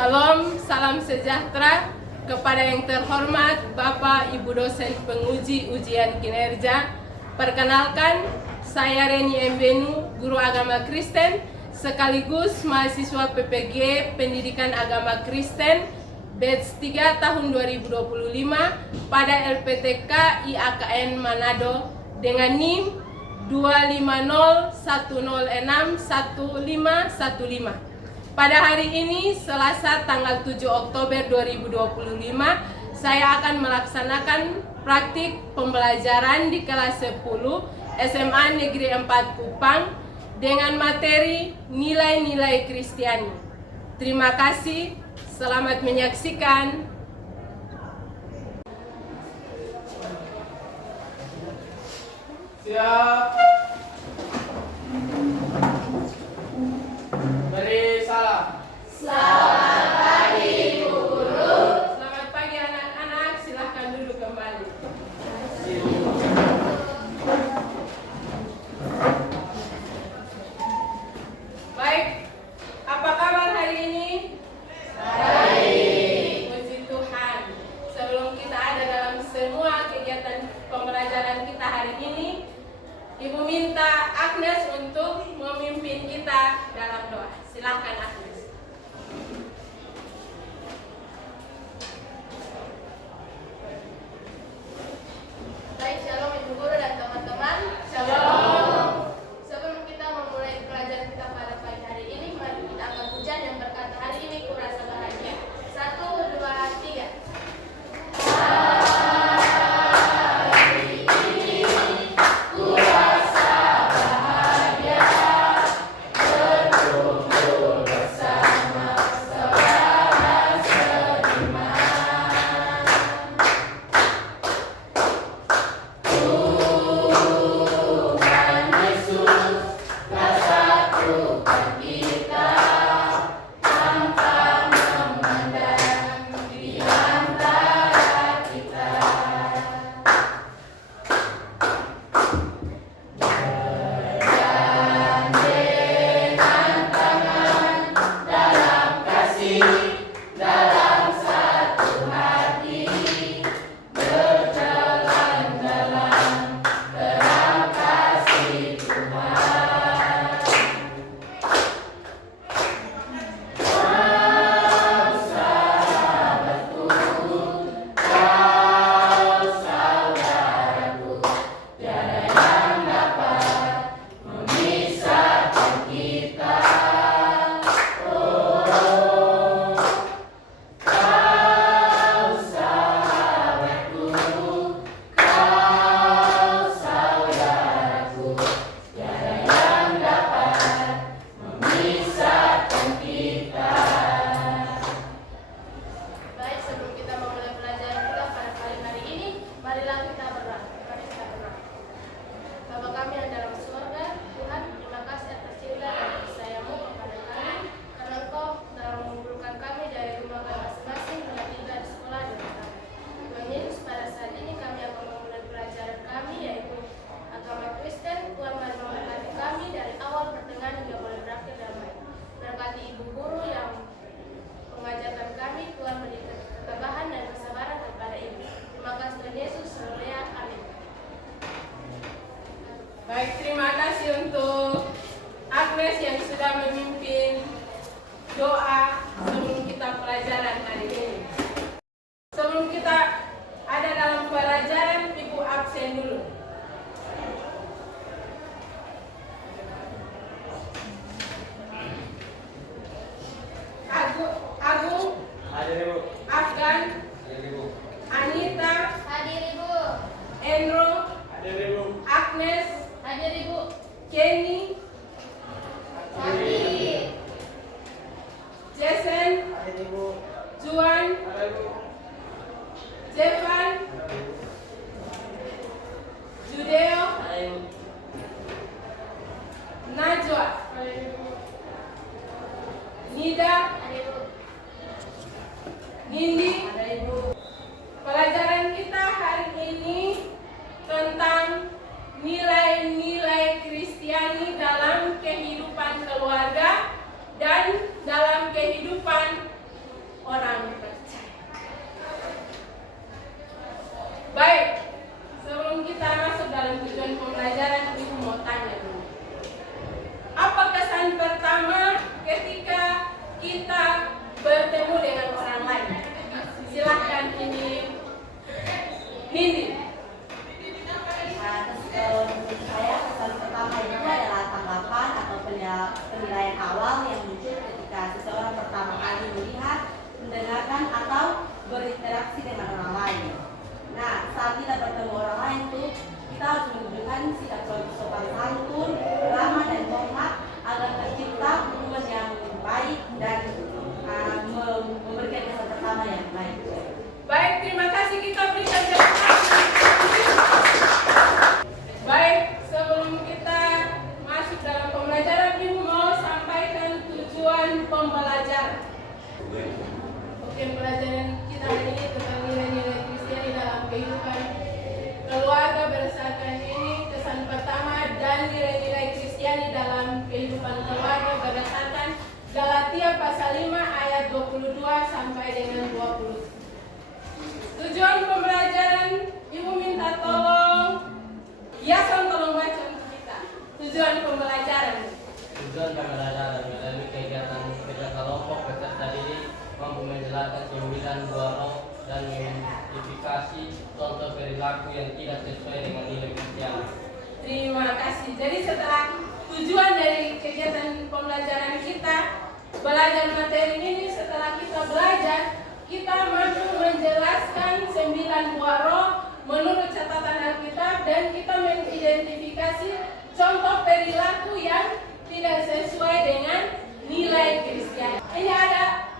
Salam, salam sejahtera kepada yang terhormat Bapak Ibu dosen penguji ujian kinerja. Perkenalkan, saya Reni Mbenu, guru agama Kristen sekaligus mahasiswa PPG Pendidikan Agama Kristen batch 3 tahun 2025 pada LPTK IAKN Manado dengan NIM 25010611515. Pada hari ini, Selasa tanggal 7 Oktober 2025, saya akan melaksanakan praktik pembelajaran di kelas 10 SMA Negeri 4 Kupang dengan materi nilai-nilai Kristiani. Terima kasih, selamat menyaksikan. Siap. Beri salam. Selamat pagi, Bu Guru. Selamat pagi anak-anak, silahkan duduk kembali. Baik, apa kabar hari ini? Baik. Puji Tuhan. Sebelum kita ada dalam semua kegiatan pembelajaran kita hari ini, Ibu minta Agnes untuk memimpin kita dalam doa. Silakan Agnes. Baik, shalom Ibu Guru dan teman-teman. Shalom. Sebelum kita memulai pelajaran kita pada pagi hari ini, mari kita akan pujian yang berkata, hari ini kurasa bahagia. 1, 2, 3. Baik, sebelum kita memulai pelajaran kita pada pagi hari ini, marilah kita berdoa. Mari kita berdoa. Bapa kami yang dalam surga, Tuhan, terima kasih atas cinta dan kasih sayang-Mu kepada kami, karena Engkau telah mengumpulkan kami dari rumah kami masing-masing dengan tiba di sekolah dan kami. Tuhan Yesus, pada saat ini kami akan memulai pelajaran kami, yaitu agama Kristen. Tuhan, mari memberkati kami dari awal pertengahan hingga boleh berakhir damai. Berkati Ibu Guru yang mengajarkan kami, Tuhan berikan ketabahan dan kesabaran kepada Ibu. Terima kasih Tuhan Yesus, haleluya, amin. Baik, terima kasih untuk Agnes yang sudah memimpin doa sebelum kita pelajaran hari ini. Sebelum kita ada dalam pelajaran, Ibu absen dulu. Agung, Hadir Ibu. Afgan, Hadir Ibu. Anita, Hadir Ibu. Enro, Hadir Ibu. Agnes, Hadir Ibu. Kenny, Hadir. Jason, Hadir Ibu. Juan, Hadir Ibu. Jevan, Judeo, Hadir Ibu. Najwa, Nida, Hadir Ibu. Nindi. Pelajaran kita hari ini tentang nilai-nilai Kristiani Galatia pasal 5 ayat 22 sampai dengan 20. Tujuan pembelajaran, Ibu minta tolong, Yason tolong baca untuk kita. Tujuan pembelajaran melalui kegiatan kerja kelompok peserta didik mampu menjelaskan 9 buah roh dan mengidentifikasi contoh perilaku yang tidak sesuai dengan nilai Kristiani. Terima kasih. Jadi setelah tujuan dari kegiatan pembelajaran kita, belajar materi ini, setelah kita belajar, kita mampu menjelaskan 9 buah roh menurut catatan Alkitab dan kita mengidentifikasi contoh perilaku yang tidak sesuai dengan nilai Kristiani. Ini ada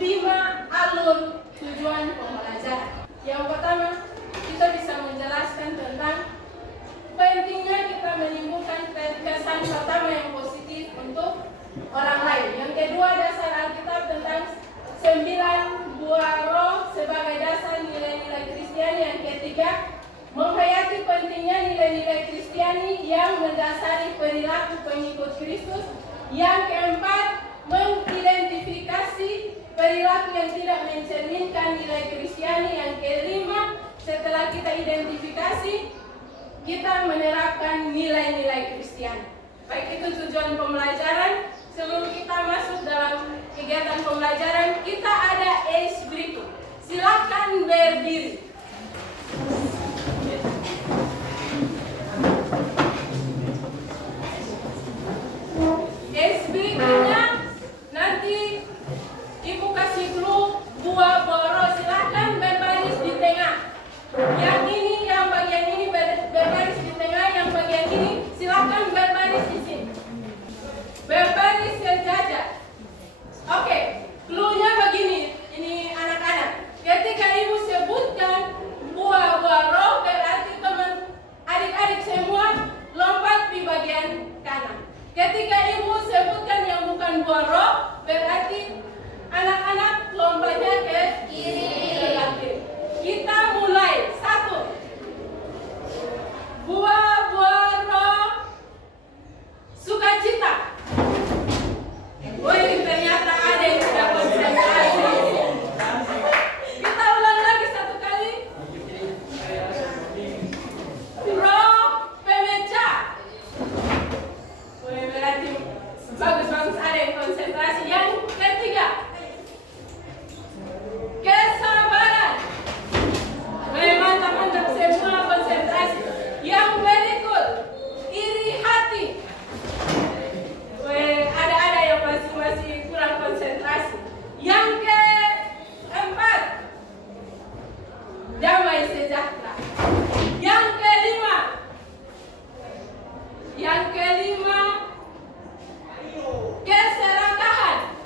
5 alur tujuan pembelajaran. Yang pertama, kita bisa menjelaskan tentang pentingnya kita menimbulkan kesan pertama yang positif untuk orang lain. Yang kedua, dasar Alkitab tentang 9 buah roh sebagai dasar nilai-nilai Kristiani. Yang ketiga, menghayati pentingnya nilai-nilai Kristiani yang mendasari perilaku pengikut Kristus. Yang keempat, mengidentifikasi perilaku yang tidak mencerminkan nilai Kristiani. Yang kelima, setelah kita identifikasi, kita menerapkan nilai-nilai Kristiani. Baik, itu tujuan pembelajaran. Sebelum kita masuk dalam kegiatan pembelajaran, kita ada ACE berikut. Silakan berdiri. ACE berikutnya nanti Ibu kasih clue buah boro. Silakan berbaris di tengah. Yang ini, yang bagian ini berbaris di tengah. Yang bagian ini silakan berbaris di sini. Berbaris sejajar. Oke, clue-nya begini. Ini anak-anak. Ketika Ibu sebutkan buah-buah roh, berarti teman adik-adik semua lompat di bagian kanan. Ketika Ibu sebutkan yang bukan buah roh, berarti anak-anak lompatnya ke kiri. Kita mulai. 1. Buah-buah roh sukacita. Woi, ternyata ada yang tidak konsentrasi. Kita ulang lagi 1 kali. Roh pemecah. Woi, berarti bagus ada yang konsentrasi. Yang ketiga, kesabaran. Woi, mantap semua konsentrasi. Yang berikut, iri hati. Woi, ada yang masih kurang konsentrasi. Yang keempat, damai sejahtera. Yang kelima, keserakahan.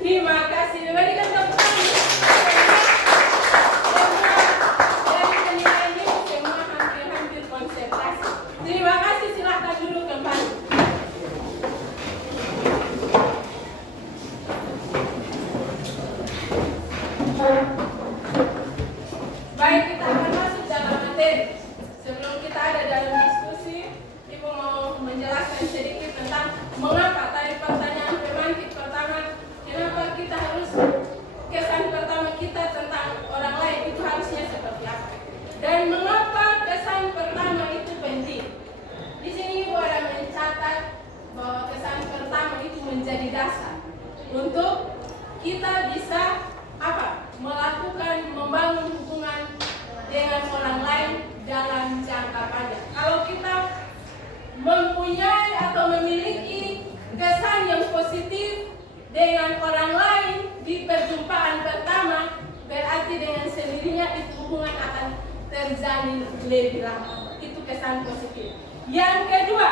Terima kasih. Berikan tepuk tangan. Dari penilaian ini semua hampir konsentrasi. Terima kasih. Silahkan duduk kembali. Baik, kita akan masuk dalam materi. Sebelum kita ada dalam diskusi, Ibu mau menjelaskan sedikit tentang mengapa tadi pertanyaan pemantik pertama, kenapa kita harus kesan pertama kita tentang orang lain itu harusnya seperti apa, dan mengapa kesan pertama itu penting. Di sini Ibu ada mencatat bahwa kesan pertama itu menjadi dasar untuk kita bisa membangun hubungan dengan orang lain dalam jangka panjang. Kalau kita mempunyai atau memiliki kesan yang positif dengan orang lain di perjumpaan pertama, berarti dengan sendirinya itu hubungan akan terjalin lebih lama. Itu kesan positif. Yang kedua,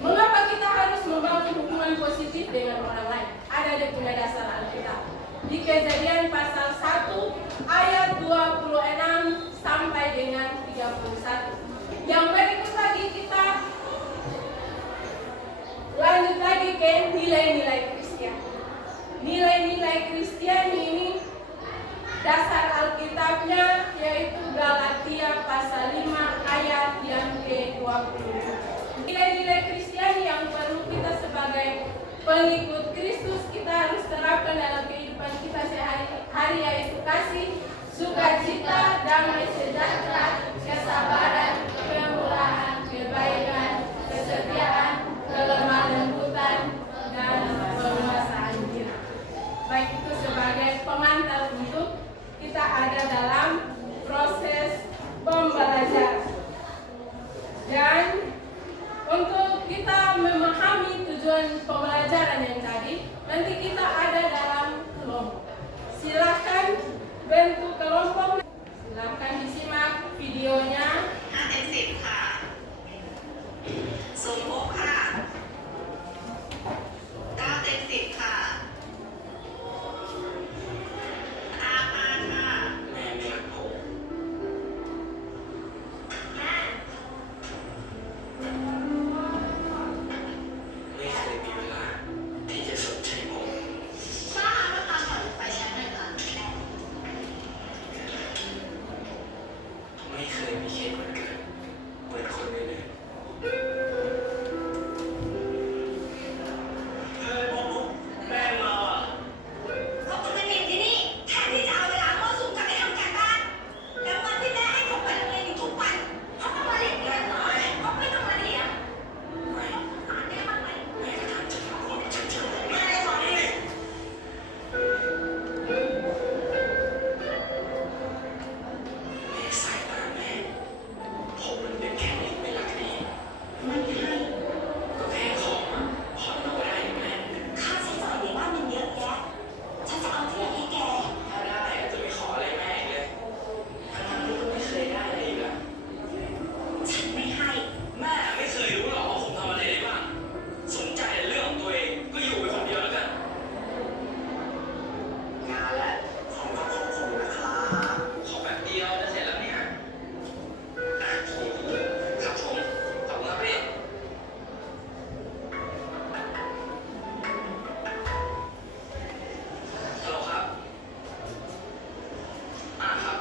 mengapa kita harus membangun hubungan positif dengan orang lain? Ada dia punya dasar Alkitab. Di Kejadian pasal 1 ayat 26 sampai dengan 31. Yang berikut lagi kita lanjut lagi ke nilai-nilai Kristiani. Nilai-nilai Kristiani ini dasar Alkitabnya yaitu Galatia pasal 5 ayat yang ke-20. Nilai-nilai Kristiani yang perlu kita sebagai pengikut Kristus kita harus terapkan dalam kehidupan kita sehari-hari, yaitu kasih, sukacita, damai sejahtera, kesabaran, kemurahan, kebaikan, kesetiaan, kelemah lembutan, dan penguasaan diri. Baik itu sebagai pengantar untuk kita ada dalam proses pembelajaran. Dan untuk kita memahami tujuan pembelajaran yang tadi, nanti kita ada dalam kelompok. Silakan bentuk kelompok. Silakan disimak videonya. 5 เต็ม 10 ค่ะ สมภพค่ะ 9 เต็ม 10 ค่ะ อาปาค่ะ แม่ไม่รักผมแม่ไม่เคยมีเวลาที่จะสนใจผมป้าหาน้ำตาก่อนไปใช้หน่อยค่ะไม่เคยมีเค้กวันเกิดเหมือนคนอื่นเฮ้ยผมแม่งมาอ่ะก็คุณไม่มีที่นี่แทนที่จะเอาเวลามั่วสุมกับไปทำการบ้านแล้ววันที่แม่ให้ผมไปโรงเรียนอยู่ทุกวันเขาต้องมาเรียนเดือนน้อยเขาไม่ต้องมาเรียนไม่สอนแม่บ้างไหมแม่ก็ทำจะทำความจริงจังแม่สอนนี่ในสายตาแม่ผมมันเป็นแค่เด็กไม่รักดีไม่ให้ก็แค่ของอ่ะผ่อนเอาไว้ได้อยู่แม่ค่าใช้จ่ายในบ้านมันเยอะแยะฉันจะเอาที่ไหนให้แกถ้าได้จะไม่ขออะไรแม่อีกเลยทั้งที่ก็ไม่เคยได้อะไรอีกอ่ะฉันไม่ให้แม่ไม่เคยรู้หรอกว่าผมทำอะไรได้บ้างสนใจแต่เรื่องของตัวเองก็อยู่ไปคนเดียวแล้วกันงานและผมก็ขอบคุณนะครับขอแบบเดียวจะเสร็จแล้วเนี่ยครับผมขอบคุณครับพี่ฮัลโหลครับครับ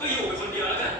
ก็อยู่ไปคนเดียวแล้วกัน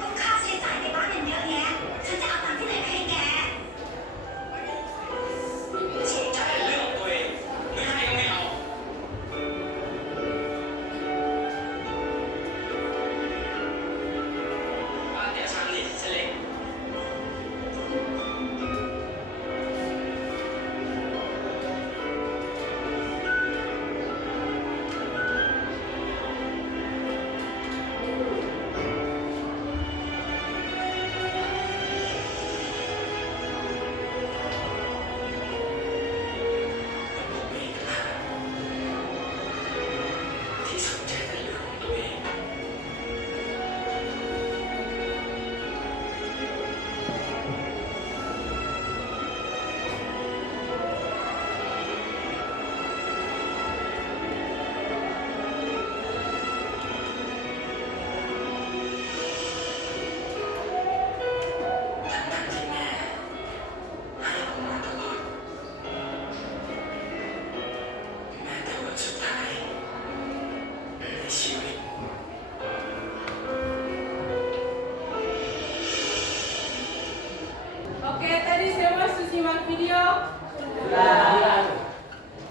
ก็ค่าใช้จ่ายในบ้านมันเยอะแยะฉันจะเอาตังค์ที่ไหนไปให้แกสนใจแต่เรื่องของตัวเองไม่ให้ก็ไม่เอาบ้านเดี๋ยวฉันรีบเสร็จ ผมเองต่างหากที่สนใจแต่เรื่องของตัวเอง ทั้งที่แม่ให้ผมมาตลอดแม้แต่วันสุดท้ายในชีวิต Oke, tadi semua simak video.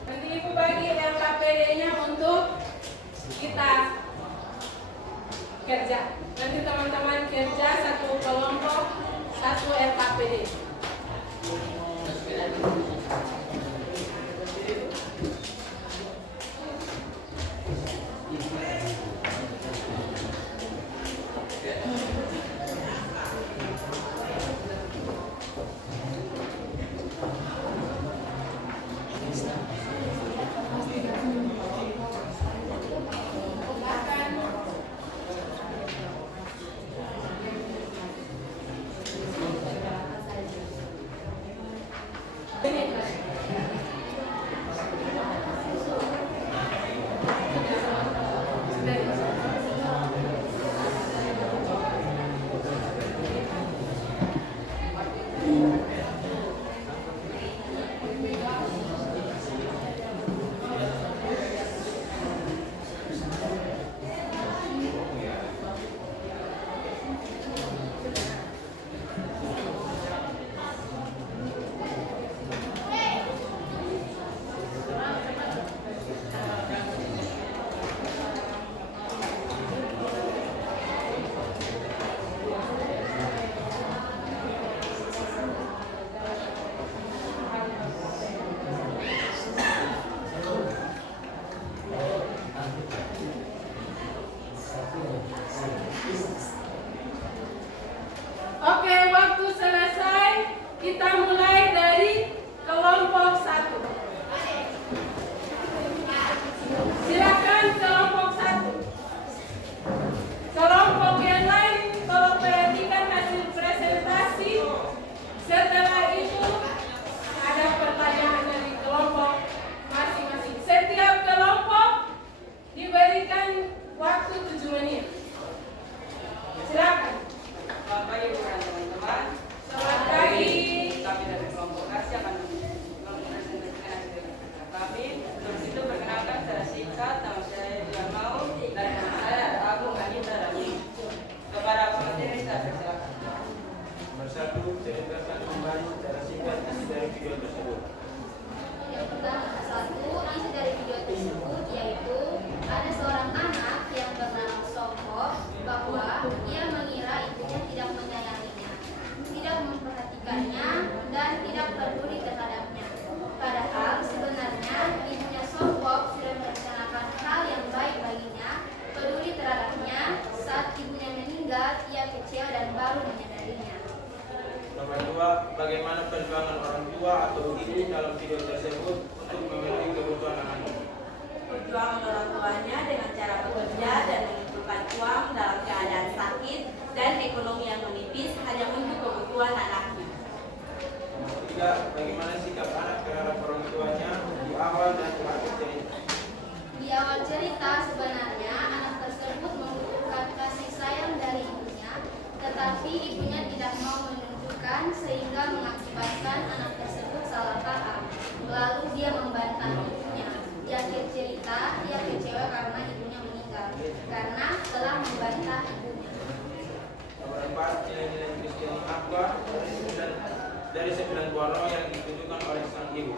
Nanti Ibu bagi LKPD-nya untuk kita kerja. Nanti teman-teman kerja satu kelompok, satu LKPD. Waktu 7 menit. Silakan. Selamat pagi bukan teman-teman. Selamat pagi. Kami dari kelompok kasih akan mempresentasikan hasil kami. Sebelum itu perkenalkan secara singkat nama saya Jamal dan nama saya Agung Anita Rani. Kepada pemateri saya persilakan. Nomor 1, ceritakan kembali secara singkat isi dari video tersebut. Yang pertama, isi dari video tersebut yaitu ada seorang anak yang bernama Songkok bahwa ia mengira ibunya tidak menyayanginya, tidak memperhatikannya, dan tidak peduli terhadapnya. Padahal sebenarnya ibunya Songkok sudah merencanakan hal yang baik baginya, peduli terhadapnya. Saat ibunya meninggal, ia kecewa dan baru menyadarinya. Nomor 2, bagaimana perjuangan orang tua atau ibu dalam video tersebut untuk memenuhi kebutuhan anaknya. Perjuangan orang tuanya dengan cara bekerja dan mengumpulkan uang dalam keadaan sakit dan ekonomi yang menipis hanya untuk kebutuhan anaknya. Nomor 3, bagaimana sikap anak terhadap orang tuanya di awal dan di akhir cerita. Di awal cerita sebenarnya anak tersebut membutuhkan kasih sayang dari ibunya, tetapi ibunya tidak mau menunjukkan sehingga mengakibatkan anak tersebut salah paham. Lalu dia membantah ibunya. Di akhir cerita, ia kecewa karena ibunya meninggal, karena telah membantah ibunya. Nomor 4, nilai-nilai Kristiani apa dari 9 buah roh yang ditunjukkan oleh sang ibu.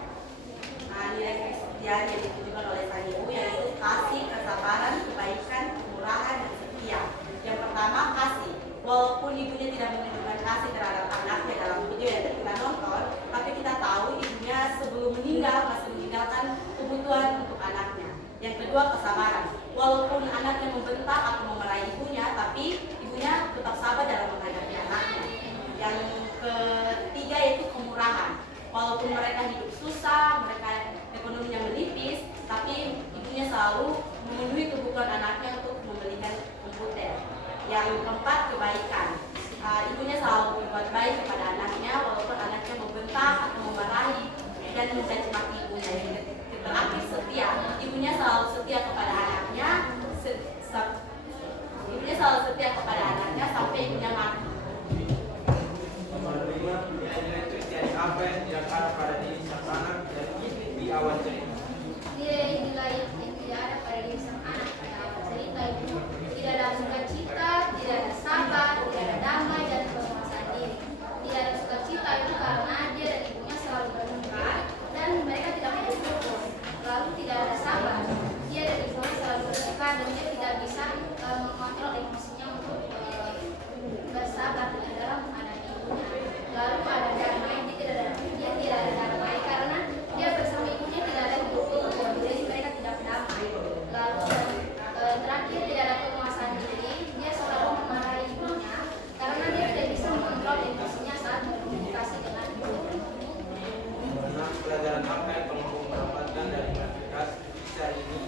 Nah, nilai Kristian yang ditunjukkan oleh sang ibu yaitu kasih, kesabaran, kebaikan, kemurahan, dan setia. Yang pertama, kasih. Walaupun ibunya tidak menunjukkan kasih terhadap anaknya dalam video yang kita nonton, tapi kita tahu ibunya sebelum meninggal masih meninggalkan kebutuhan untuk anaknya. Yang kedua, kesabaran. Walaupun anaknya membentak atau memarahi ibunya, tapi ibunya tetap sabar dalam menghadapi anaknya. Yang ketiga yaitu kemurahan. Walaupun mereka hidup susah, mereka ekonominya menipis, tapi ibunya selalu memenuhi kebutuhan anaknya untuk membelikan komputer. Yang keempat, kebaikan. Ibunya selalu berbuat baik kepada anaknya, walaupun anaknya membentak atau memarahi dan mencaci maki ibunya. Yang terakhir, setia. Ibunya selalu setia kepada anaknya, sampai ibunya mati. Nomor 5, nilai-nilai Kristiani apa yang tidak ada pada diri sang anak dan ibu di awal cerita. Nilai-nilai yang tidak ada pada diri sang anak pada awal cerita itu tidak ada sukacita, tidak ada sabar, tidak ada damai, dan penguasaan diri. Tidak ada sukacita itu karena dia dan ibunya selalu bertengkar dan mereka tidak bersyukur. Lalu tidak ada sabar, dia dan ibunya selalu bertengkar dan dia tidak bisa mengontrol emosinya untuk bersabar dalam menghadapi ibunya. Lalu ada damai, dia tidak ada damai karena dia bersama ibunya tidak ada kumpul-kumpul, jadi mereka tidak damai. Lalu terakhir tidak ada penguasaan diri, dia selalu memarahi ibunya karena dia tidak bisa mengontrol emosinya saat berkomunikasi dengan ibunya. Nomor 6, pelajaran apa yang kamu mendapatkan dari aplikasi kisah ini?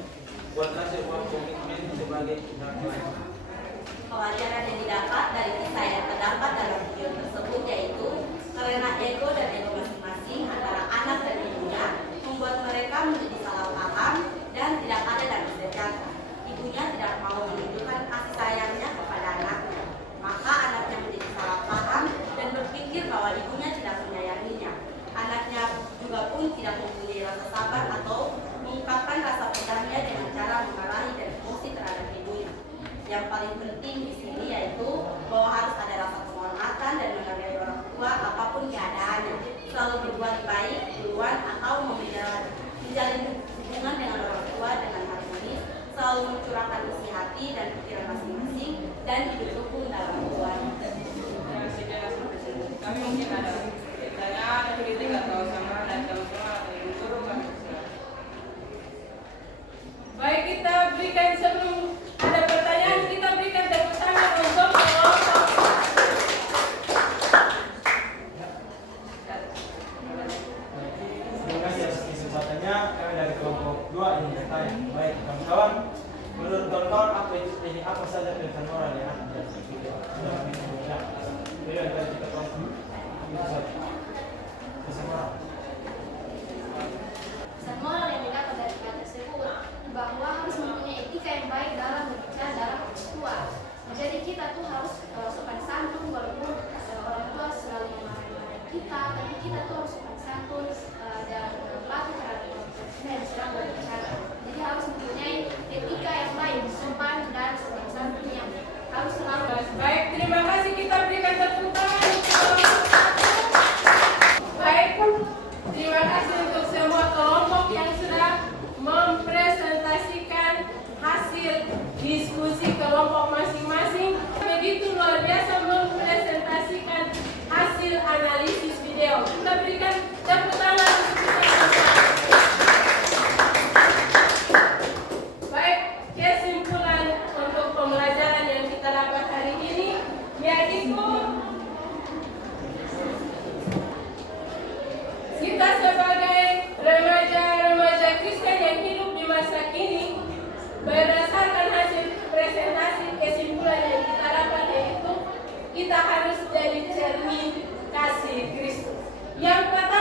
Buatlah sebuah komitmen sebagai tindak lanjut. Pelajaran yang didapat dari kisah yang terdapat dalam video tersebut yaitu karena ego dan ego masing-masing antara anak dan ibunya membuat mereka menjadi salah paham dan tidak ada dan sejahtera. Ibunya tidak mau menunjukkan kasih sayangnya kepada anaknya, maka anaknya menjadi salah paham dan berpikir bahwa ibunya tidak menyayanginya. Anaknya juga pun tidak mempunyai rasa sabar atau mengungkapkan rasa pedangnya dengan cara memarahi dan emosi terhadap ibunya. Yang paling penting di sini yaitu bahwa harus ada rasa penghormatan dan menghargai orang tua apapun keadaannya, selalu berbuat baik duluan atau menjalin hubungan dengan orang tua dengan harmonis, selalu mencurahkan isi hati dan pikiran masing-masing dan hidup rukun dalam keluarga. Kami mungkin ada ceritanya, ada kritik atau sama dan teman-teman atau ibu guru kami persilakan. Baik, kita berikan sebelum ada pertanyaan, kita berikan tepuk tangan untuk kelompok. Terima kasih atas kesempatannya. Kami dari kelompok 2 ingin bertanya. Baik, kawan-kawan, menurut kawan-kawan apa saja pesan moral yang ada dalam video dalam Indonesia? Jadi ada kita kelompok itu saja. Pesan moral. Pesan moral yang didapat dari kisah tersebut bahwa harus mempunyai etika yang baik dalam berbicara diskusi kelompok masing-masing. Begitu luar biasa mempresentasikan hasil analisis video. Kita berikan tepuk tangan untuk kita. Baik, kesimpulan untuk pembelajaran yang kita dapat hari ini yaitu kita sebagai remaja Kristen yang hidup di masa kini, berdasarkan hasil presentasi kesimpulan yang kita dapat yaitu kita harus jadi cermin kasih Kristus. Yang pertama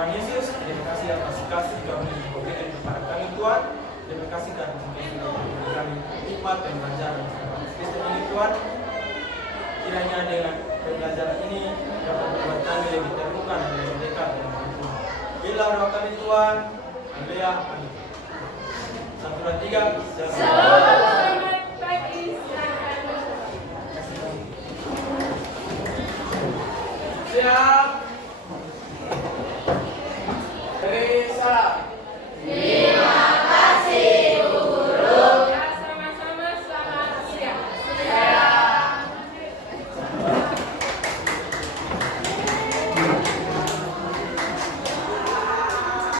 Tuhan Yesus, terima kasih atas kasih kami memberikan kepada kami Tuhan. Terima kasih karena memberi kami nikmat pembelajaran Kristen ini Tuhan. Kiranya dengan pembelajaran ini dapat membuat kami lebih terbuka dan lebih dekat dengan Tuhan. Bila doa kami Tuhan, haleluya, amin. 1, 2, 3, Selamat pagi, silakan. Siap.